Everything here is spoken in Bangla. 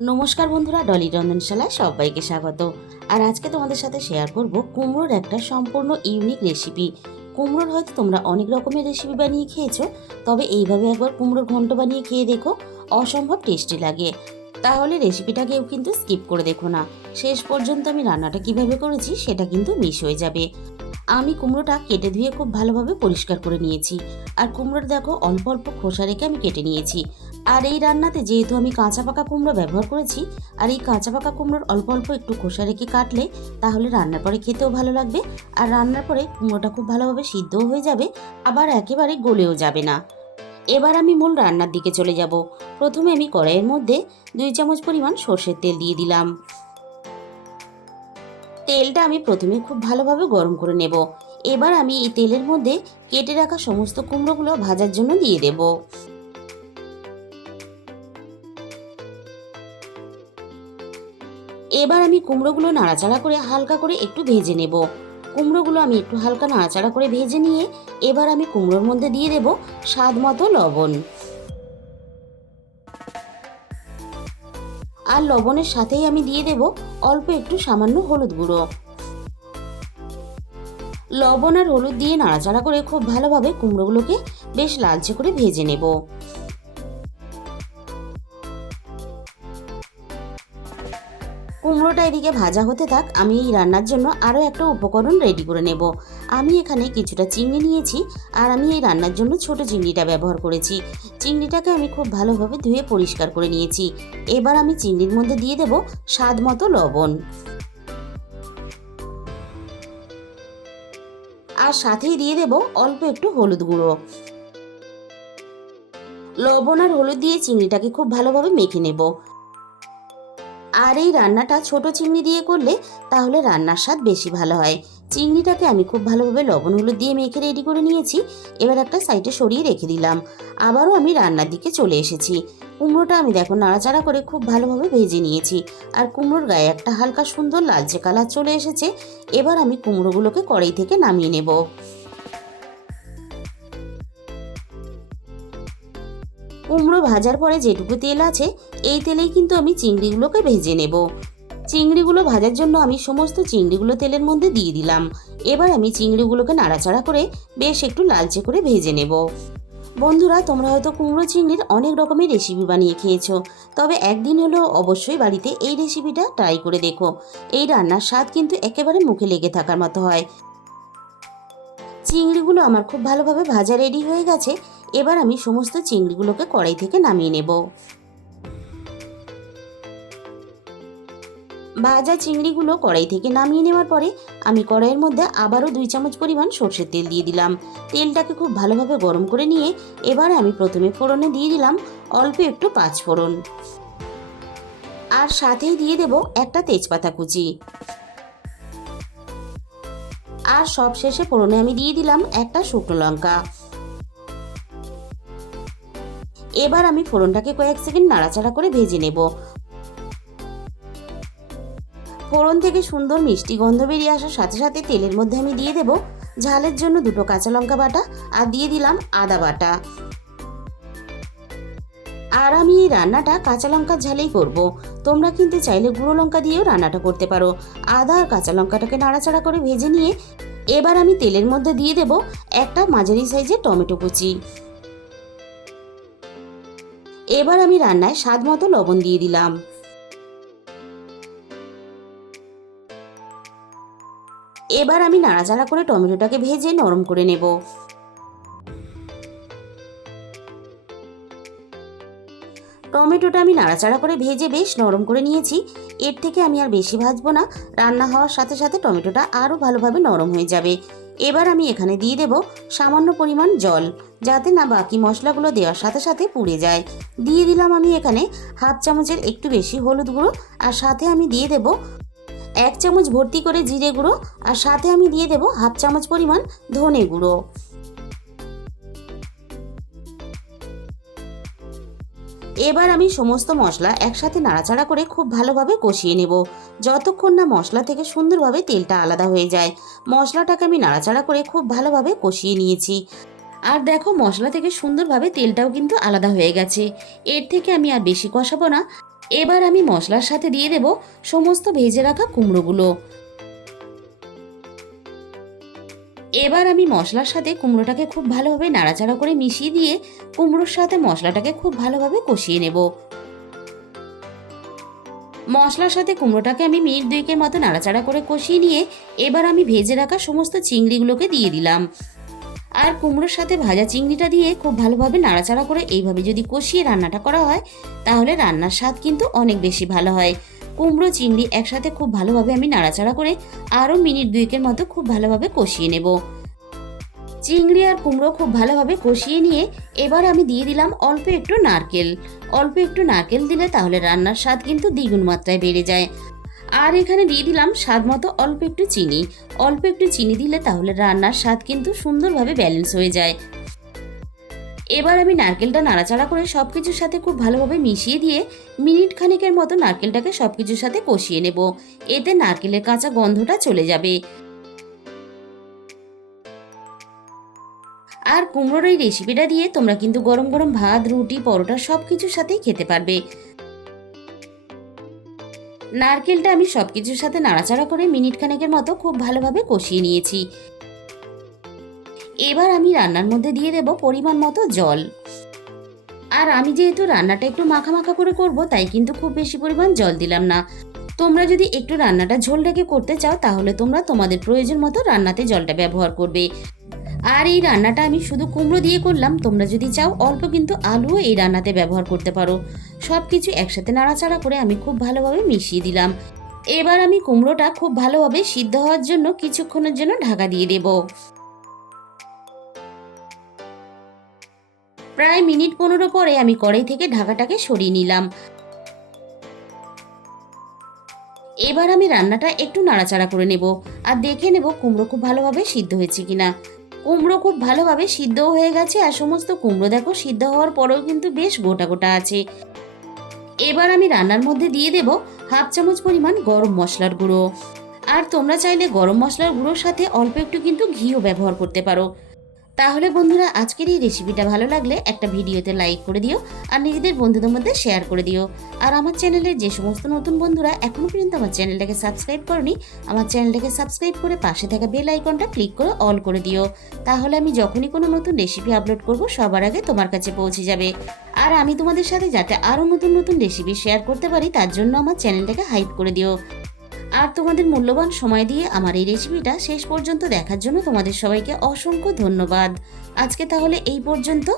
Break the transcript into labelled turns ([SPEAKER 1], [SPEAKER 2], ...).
[SPEAKER 1] নমস্কার বন্ধুরা, ডলি রন্ধনশালায় সবাইকে স্বাগত। আর আজকে তোমাদের সাথে শেয়ার করব কুমড়োর একটা সম্পূর্ণ ইউনিক রেসিপি কুমড়োর হয়তো তোমরা অনেক রকমের রেসিপি বানিয়ে খেয়েছো, তবে এইভাবে একবার কুমড়োর ঘন্ট বানিয়ে খেয়ে দেখো, অসম্ভব টেস্টি লাগে। তাহলে রেসিপিটা কেউ কিন্তু স্কিপ করে দেখো না। শেষ পর্যন্ত আমি রান্নাটা কীভাবে করেছি সেটা কিন্তু মিস হয়ে যাবে। আমি কুমড়োটা কেটে ধুয়ে খুব ভালোভাবে পরিষ্কার করে নিয়েছি। আর কুমড়োটা দেখো, অল্প অল্প খোসা রেখে আমি কেটে নিয়েছি। আর এই রান্নাতে যেহেতু আমি কাঁচা পাকা কুমড়ো ব্যবহার করেছি, আর এই কাঁচা পাকা কুমড়োর অল্প অল্প একটু খোসা রেখে কাটলে তাহলে রান্নার পরে খেতেও ভালো লাগবে। আর রান্নার পরে কুমড়োটা খুব ভালোভাবে সিদ্ধও হয়ে যাবে, আবার একেবারে গলেও যাবে না। এবার আমি মূল রান্নার দিকে চলে যাব। প্রথমে আমি কড়াইয়ের মধ্যে দুই চামচ পরিমাণ সর্ষের তেল দিয়ে দিলাম। তেলটা আমি প্রথমে খুব ভালোভাবে গরম করে নেব। এবার আমি এই তেলের মধ্যে কেটে রাখা সমস্ত কুমড়োগুলো ভাজার জন্য দিয়ে দেবো। এবার আমি কুমড়োগুলো নাড়াচাড়া করে হালকা করে একটু ভেজে নেব। কুমড়োগুলো আমি একটু হালকা নাড়াচাড়া করে ভেজে নিয়ে এবার আমি কুমড়োর মধ্যে দিয়ে দেব স্বাদ মতো লবণ। আর লবণের সাথেই আমি দিয়ে দেব অল্প একটু সামান্য হলুদ গুঁড়ো। লবণ আর হলুদ দিয়ে নাড়াচাড়া করে খুব ভালোভাবে কুমড়োগুলোকে বেশ লালচে করে ভেজে নেব। কুমড়োটা এদিকে ভাজা হতে থাক, আমি এই রান্নার জন্য আরও একটা উপকরণ রেডি করে নেব। আমি এখানে কিছুটা চিংড়ি নিয়েছি, আর আমি এই রান্নার জন্য ছোট চিংড়িটা ব্যবহার করেছি। চিংড়িটাকে আমি খুব ভালোভাবে ধুয়ে পরিষ্কার করে নিয়েছি। এবার আমি চিংড়ির মধ্যে দিয়ে দেব স্বাদ মতো লবণ। আর সাথেই দিয়ে দেব অল্প একটু হলুদ গুঁড়ো। লবণ আর হলুদ দিয়ে চিংড়িটাকে খুব ভালোভাবে মেখে নেব। আর এই রান্নাটা ছোট চিংড়ি দিয়ে করলে তাহলে রান্নার স্বাদ বেশি ভালো হয়। চিংড়িটাকে আমি খুব ভালোভাবে লবণ হলুদ দিয়ে মেখে রেডি করে নিয়েছি। এবার একটা সাইডে সরিয়ে রেখে দিলাম। আবারও আমি রান্নার দিকে চলে এসেছি। কুমড়োটা আমি দেখো নাড়াচাড়া করে খুব ভালোভাবে ভেজে নিয়েছি। আর কুমড়োর গায়ে একটা হালকা সুন্দর লালচে কালার চলে এসেছে। এবার আমি কুমড়োগুলোকে কড়াই থেকে নামিয়ে নেব। কুমড়ো ভাজার পরে যেটুকু তেল আছে, এই তেলেই কিন্তু আমি চিংড়িগুলোকে ভেজে নেব। চিংড়িগুলো ভাজার জন্য আমি সমস্ত চিংড়িগুলো তেলের মধ্যে দিয়ে দিলাম। এবার আমি চিংড়িগুলোকে নাড়াচাড়া করে বেশ একটু লালচে করে ভেজে নেব। বন্ধুরা, তোমরা হয়তো কুমড়ো চিংড়ির অনেক রকমের রেসিপি বানিয়ে খেয়েছো, তবে একদিন হলেও অবশ্যই বাড়িতে এই রেসিপিটা ট্রাই করে দেখো। এই রান্নার স্বাদ কিন্তু একেবারে মুখে লেগে থাকার মতো হয়। চিংড়িগুলো আমার খুব ভালোভাবে ভাজা রেডি হয়ে গেছে এবার আমি সমস্ত চিংড়িগুলোকে কড়াই থেকে নামিয়ে নেব। ভাজা চিংড়িগুলো কড়াই থেকে নামিয়ে নেওয়ার পরে আমি কড়াইয়ের মধ্যে আবারও দুই চামচ পরিমাণ সর্ষের তেল দিয়ে দিলাম। তেলটাকে খুব ভালোভাবে গরম করে নিয়ে এবার আমি প্রথমে ফোড়নে দিয়ে দিলাম অল্প একটু পাঁচ ফোড়ন। আর সাথেই দিয়ে দেব একটা তেজপাতা কুচি। আর সব শেষে ফোড়নে আমি দিয়ে দিলাম একটা শুকনো লঙ্কা। এবার আমি ফোড়নটাকে কয়েক সেকেন্ড নাড়াচাড়া করে ভেজে নেব। ফোড়ন থেকে সুন্দর মিষ্টি গন্ধ বেরিয়ে আসার সাথে সাথে তেলের মধ্যে আমি দিয়ে দেব ঝালের জন্য দুটো কাঁচা লঙ্কা বাটা আর দিয়ে দিলাম আদা বাটা। আর আমি এই রান্নাটা কাঁচা লঙ্কার ঝালেই করব। তোমরা কিন্তু চাইলে গুঁড়ো লঙ্কা দিয়েও রান্নাটা করতে পারো। আদা আর কাঁচা লঙ্কাটাকে নাড়াচাড়া করে ভেজে নিয়ে এবার আমি তেলের মধ্যে দিয়ে দেব একটা মাঝারি সাইজের টমেটো কুচি। এবার আমি রান্নায় স্বাদ মতো লবণ দিয়ে দিলাম। এবার আমি নাড়াচাড়া করে টমেটোটাকে ভেজে নরম করে নেব। টমেটোটা আমি নাড়াচাড়া করে ভেজে বেশ নরম করে নিয়েছি। এর থেকে আমি আর বেশি ভাজবো না। রান্না হওয়ার সাথে সাথে টমেটোটা আরও ভালোভাবে নরম হয়ে যাবে। এবার আমি এখানে দিয়ে দেব সামান্য পরিমাণ জল, যাতে না বাকি মশলাগুলো দেওয়ার সাথে সাথে পুড়ে যায়। দিয়ে দিলাম আমি এখানে হাফ চামচের একটু বেশি হলুদ গুঁড়ো, আর সাথে আমি দিয়ে দেব এক চামচ ভর্তি করে জিরে গুঁড়ো, আর সাথে আমি দিয়ে দেব হাফ চামচ পরিমাণ ধনে গুঁড়ো। এবার আমি সমস্ত মশলা একসাথে নাড়াচাড়া করে খুব ভালোভাবে কষিয়ে নেব। যতক্ষণ না মশলা থেকে সুন্দরভাবে তেলটা আলাদা হয়ে যায়, মশলাটাকে আমি নাড়াচাড়া করে খুব ভালোভাবে কষিয়ে নিয়েছি। আর দেখো, মশলা থেকে সুন্দরভাবে তেলটাও কিন্তু আলাদা হয়ে গেছে। এর থেকে আমি আর বেশি কষাবো না। এবার আমি মশলার সাথে দিয়ে দেব সমস্ত ভেজে রাখা কুমড়োগুলো। এবার আমি মশলার সাথে কুমড়োটাকে খুব ভালোভাবে নাড়াচাড়া করে মিশিয়ে দিয়ে কুমড়োর সাথে মশলাটাকে খুব ভালোভাবে কষিয়ে নেব। মশলার সাথে কুমড়োটাকে আমি মিনিট দুয়েকের মতো নাড়াচাড়া করে কষিয়ে নিয়ে এবার আমি ভেজে রাখা সমস্ত চিংড়িগুলোকে দিয়ে দিলাম। আর কুমড়োর সাথে ভাজা চিংড়িটা দিয়ে খুব ভালোভাবে নাড়াচাড়া করে এইভাবে যদি কষিয়ে রান্নাটা করা হয়, তাহলে রান্নার স্বাদ কিন্তু অনেক বেশি ভালো হয়। কুমড়ো, চিংড়ি একসাথে খুব ভালোভাবে আমি নাড়াচাড়া করে আরও মিনিট দুইকের মতো খুব ভালোভাবে কষিয়ে নেব। চিংড়ি আর কুমড়ো খুব ভালোভাবে কষিয়ে নিয়ে এবার আমি দিয়ে দিলাম অল্প একটু নারকেল। অল্প একটু নারকেল দিলে তাহলে রান্নার স্বাদ কিন্তু দ্বিগুণ মাত্রায় বেড়ে যায়। আর এখানে দিয়ে দিলাম স্বাদ মতো অল্প একটু চিনি। অল্প একটু চিনি দিলে তাহলে রান্নার স্বাদ কিন্তু সুন্দরভাবে ব্যালেন্স হয়ে যায়। এবার আমি নারকেলটা নাড়াচাড়া করে সব কিছুর সাথে খুব ভালোভাবে মিশিয়ে দিয়ে মিনিট খানেকের মতো নারকেলটাকে সব কিছুর সাথে কষিয়ে নেব। এতে নারকেলের কাঁচা গন্ধটা চলে যাবে। আর কুমড়োর এই রেসিপিটা দিয়ে তোমরা কিন্তু গরম গরম ভাত, রুটি, পরোটা সব কিছুর সাথেই খেতে পারবে। নারকেলটা আমি সব কিছুর সাথে নাড়াচাড়া করে মিনিট খানেকের মতো খুব ভালোভাবে কষিয়ে নিয়েছি। এবার আমি রান্নার মধ্যে দিয়ে দেব পরিমাণ মতো জল। আর আমি যেহেতু রান্নাটা একটু মাখা মাখা করে করব, তাই কিন্তু খুব বেশি পরিমাণ জল দিলাম না। তোমরা যদি একটু রান্নাটা ঝোল রেখে করতে চাও, তাহলে তোমরা তোমাদের প্রয়োজন মতো রান্নাতে জলটা ব্যবহার করবে। আর এই রান্নাটা আমি শুধু কুমড়ো দিয়ে করলাম, তোমরা যদি চাও অল্প কিন্তু আলুও এই রান্নাতে ব্যবহার করতে পারো। সব কিছু একসাথে নাড়াচাড়া করে আমি খুব ভালোভাবে মিশিয়ে দিলাম। এবার আমি কুমড়োটা খুব ভালোভাবে সিদ্ধ হওয়ার জন্য কিছুক্ষণের জন্য ঢাকা দিয়ে দেব। প্রায় মিনিট পনেরো পরে আমি কড়াই থেকে ঢাকাটাকে সরিয়ে নিলাম। এবার আমি রান্নাটা একটু নাড়াচাড়া করে নেব আর দেখে নেব কুমড়ো খুব ভালোভাবে সিদ্ধ হয়েছে কিনা। কুমড়ো খুব ভালোভাবে সিদ্ধও হয়ে গেছে আর সমস্ত কুমড়ো দেখো সিদ্ধ হওয়ার পরেও কিন্তু বেশ গোটা গোটা আছে। এবার আমি রান্নার মধ্যে দিয়ে দেব হাফ চামচ পরিমাণ গরম মশলার গুঁড়ো। আর তোমরা চাইলে গরম মশলার গুঁড়োর সাথে অল্প একটু কিন্তু ঘিও ব্যবহার করতে পারো। তাহলে বন্ধুরা, আজকের এই রেসিপিটা ভালো লাগলে একটা ভিডিওতে লাইক করে দিও আর নিজেদের বন্ধুদের মধ্যে শেয়ার করে দিও। আর আমার চ্যানেলে যে সমস্ত নতুন বন্ধুরা এখনও পর্যন্ত আমার চ্যানেলটাকে সাবস্ক্রাইব করনি, আমার চ্যানেলটাকে সাবস্ক্রাইব করে পাশে থাকা বেল আইকনটা ক্লিক করে অল করে দিও। তাহলে আমি যখনই কোনো নতুন রেসিপি আপলোড করব, সবার আগে তোমার কাছে পৌঁছে যাবে। আর আমি তোমাদের সাথে যাতে আরও নতুন নতুন রেসিপি শেয়ার করতে পারি, তার জন্য আমার চ্যানেলটাকে হাইপ করে দিও। আর তোমাদের মূল্যবান সময় দিয়ে আমার এই রেসিপিটা শেষ পর্যন্ত দেখার জন্য তোমাদের সবাইকে অসংখ্য ধন্যবাদ। আজকে তাহলে এই পর্যন্ত।